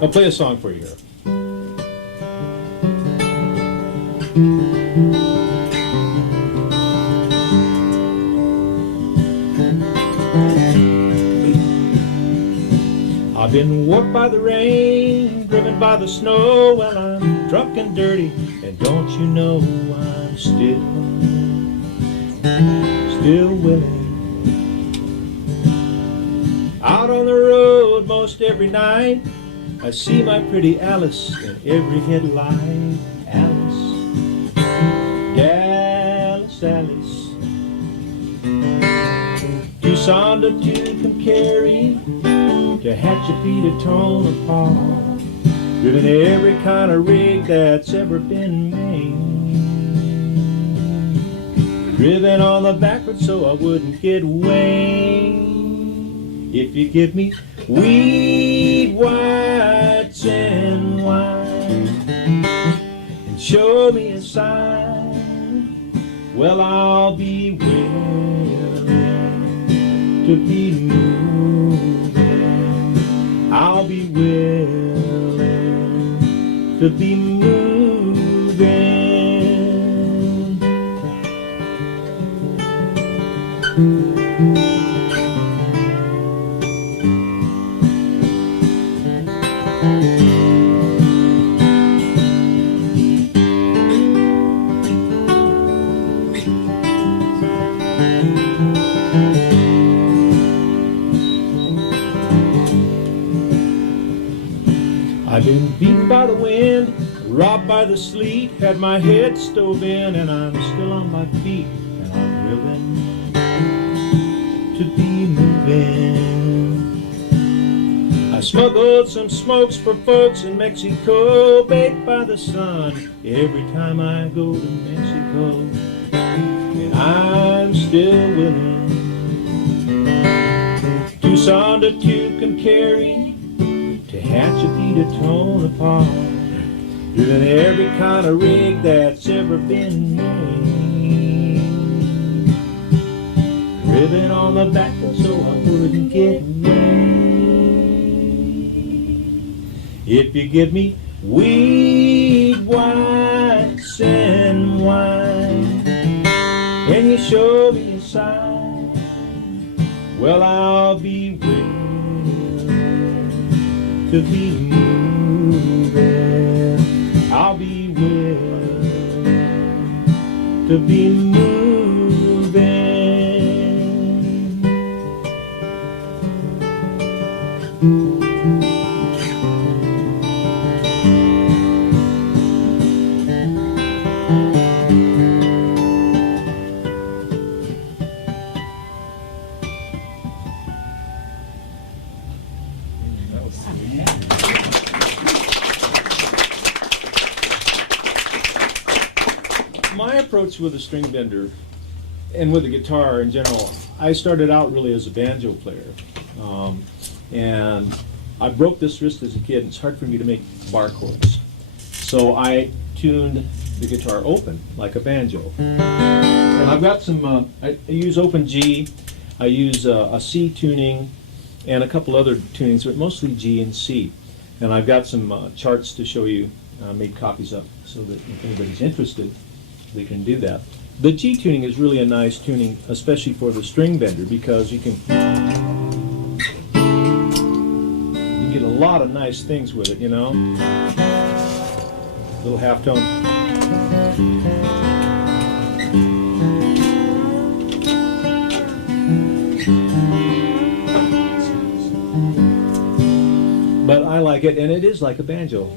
I'll play a song for you here. I've been warped by the rain, driven by the snow. Well, I'm drunk and dirty, and don't you know I'm still willing. Out on the road most every night, I see my pretty Alice in every headlight. Alice, Dallas, Alice, Tucson to Tucumcari, Tehachapi to Tonopah, driven every kind of rig that's ever been made, driven on the backward so I wouldn't get way. If you give me wheat, whites, and wine, and show me a sign, well, I'll be willing to be moving. I'll be willing to be moving. I've been beat by the wind, robbed by the sleet, had my head stove in, and I'm still on my feet, and I'm willing to be moving. I smuggled some smokes for folks in Mexico, baked by the sun every time I go to Mexico, and I'm still willing. Tucson to Tucumcari, Tehachapi to Tonopah, driven every kind of rig that's ever been made, driven on the backward so I wouldn't get away. If you give me wheat, whites, and wine, and you show me a sign, well, I'll be willing to be moving. I'll be willing to be moving. My approach with a Stringbender and with the guitar in general, I started out really as a banjo player, and I broke this wrist as a kid, and it's hard for me to make bar chords. So I tuned the guitar open like a banjo, and I've got some. I use open G, I use a C tuning, and a couple other tunings, but mostly G and C. And I've got some charts to show you. Made copies of, so that if anybody's interested, they can do that. The G tuning is really a nice tuning, especially for the Stringbender, because you can get a lot of nice things with it, you know. Little half tone. But I like it, and it is like a banjo.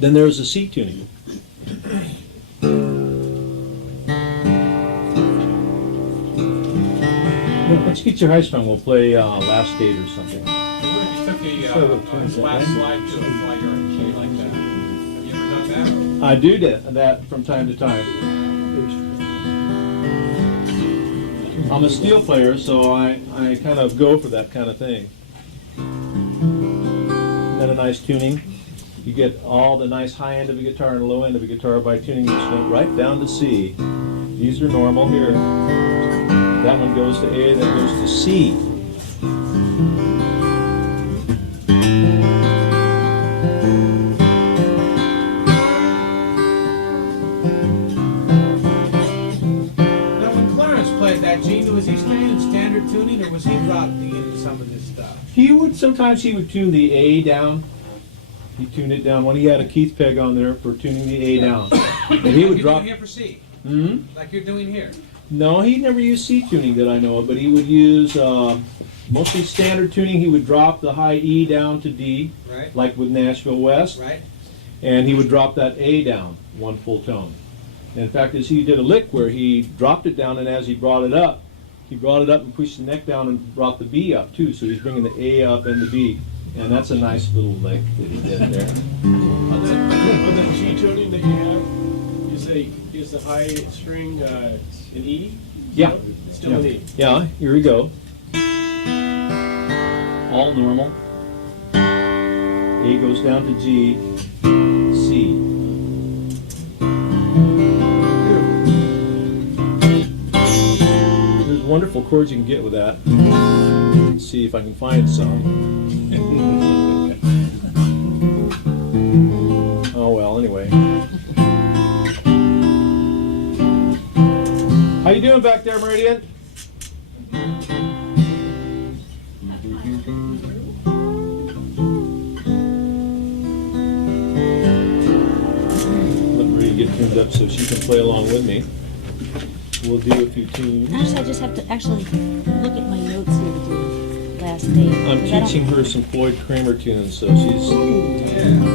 Then there's a C tuning. Once you get your high strung, we'll play Last Date or something. What if you took a flat slide to it while you're in key like that? Have you ever done that? I do that from time to time. I'm a steel player, so I kind of go for that kind of thing. and a nice tuning. You get all the nice high end of a guitar and the low end of a guitar by tuning this note right down to C. These are normal here. That one goes to A, that goes to C. Was he staying in standard tuning, or was he dropping into some of this stuff? Sometimes he would tune the A down. He tuned it down when he had a Keith peg on there for tuning the A down. And he would drop. Like you're doing here for C. Hmm? Like you're doing here. No, he never used C tuning that I know of, but he would use mostly standard tuning. He would drop the high E down to D, Right. like with Nashville West, Right. and he would drop that A down one full tone. In fact, as he did a lick where he dropped it down, and as he brought it up and pushed the neck down and brought the B up too. So he's bringing the A up and the B, and that's a nice little lick that he did there. On that G tuning that you have, is the high string an E? Yeah. It's still an E. Yeah, here we go. All normal. A goes down to G, C. There's wonderful chords you can get with that. Let's see if I can find some. Oh well, anyway. How you doing back there, Meridian? Let Maria get tuned up so she can play along with me. We'll do a few tunes. Actually, I just have to actually look at my notes here to do last date. I'm 'cause I don't- teaching her some Floyd Kramer tunes, so she's...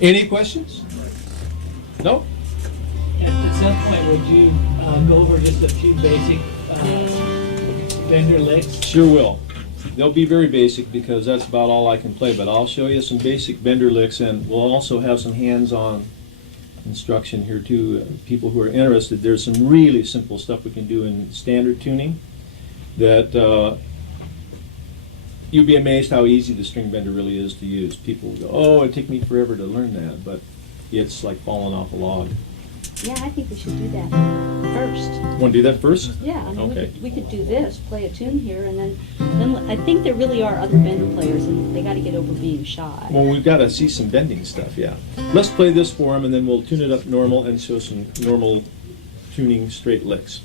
Any questions? No? At some point, would you go over just a few basic Bender licks? Sure will. They'll be very basic because that's about all I can play, but I'll show you some basic Bender licks, and we'll also have some hands-on instruction here too. People who are interested, there's some really simple stuff we can do in standard tuning that you'd be amazed how easy the Stringbender really is to use. People go, oh, it'd take me forever to learn that, but it's like falling off a log. Yeah, I think we should do that first. Want to do that first? Yeah, I mean, Okay. we could do this, play a tune here, and then I think there really are other Bender players, and they got to get over being shy. Well, we've got to see some bending stuff, yeah. Let's play this for him, and then we'll tune it up normal and show some normal tuning straight licks.